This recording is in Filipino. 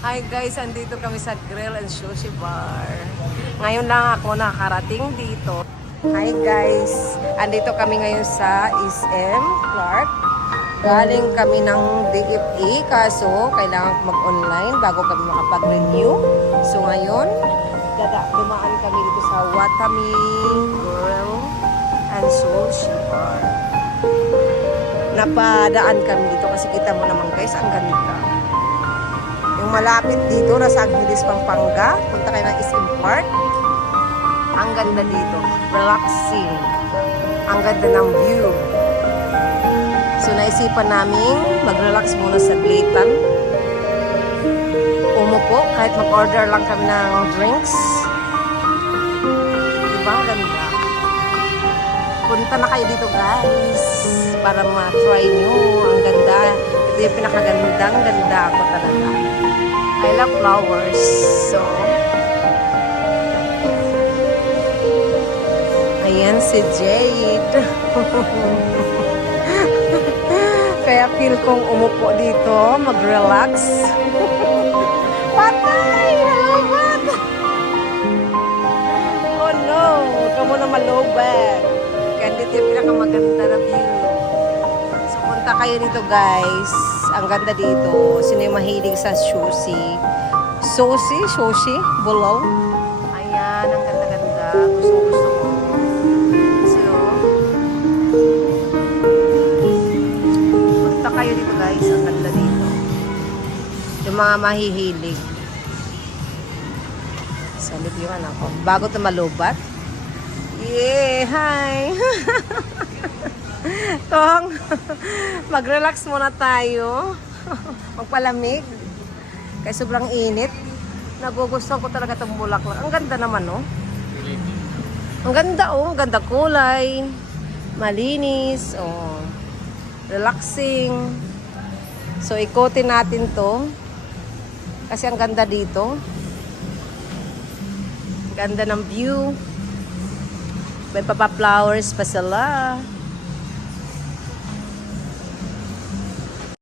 Hi guys, andito kami sa Grill and Sushi Bar. Ngayon lang ako nakarating dito. Hi guys, andito kami ngayon sa SM Clark. Galing kami ng DFA kaso kailangan mag-online bago kami makapag-renew. So ngayon, dumaan kami dito sa Watami Grill and Sushi Bar. Napadaan kami dito kasi kita mo naman guys, ang ganda. Yung malapit dito, nasa Aguilis, Pampanga. Punta kayo ng SM Park. Ang ganda dito. Relaxing. Ang ganda ng view. So, naisipan namin mag-relax muna sa glitan. Umupo, kahit mag-order lang kami ng drinks. Diba? Ang ganda. Punta na kayo dito guys. Para ma-try nyo. Ang ganda. Ito yung pinakagandang ganda ako talaga. I love flowers. So, ayan si Jade. Kaya feel kong umupo dito, mag-relax. Patay! Halabat! Oh no! Kamu na malobag. Kaya dito yung pinakamaganda na view. So, punta kayo dito guys. Ang ganda dito. Sino yung mahilig sa sushi? Sushi? Bulol? Ayan, ang ganda-ganda. Gusto ko. So, punta kayo dito guys. Ang ganda dito. Yung mga mahihilig. Salit yung anak ko. Bago ito malubat. Yeah, hi! Tong, mag-relax muna tayo. Magpalamig. Kaya sobrang init. Nagugustuhan ko talaga itong bulaklak. Ang ganda naman, oh. Ang ganda, oh. Ang ganda kulay. Malinis, oh. Relaxing. So, ikotin natin to. Kasi ang ganda dito. Ganda ng view. May papa-flowers pa sila.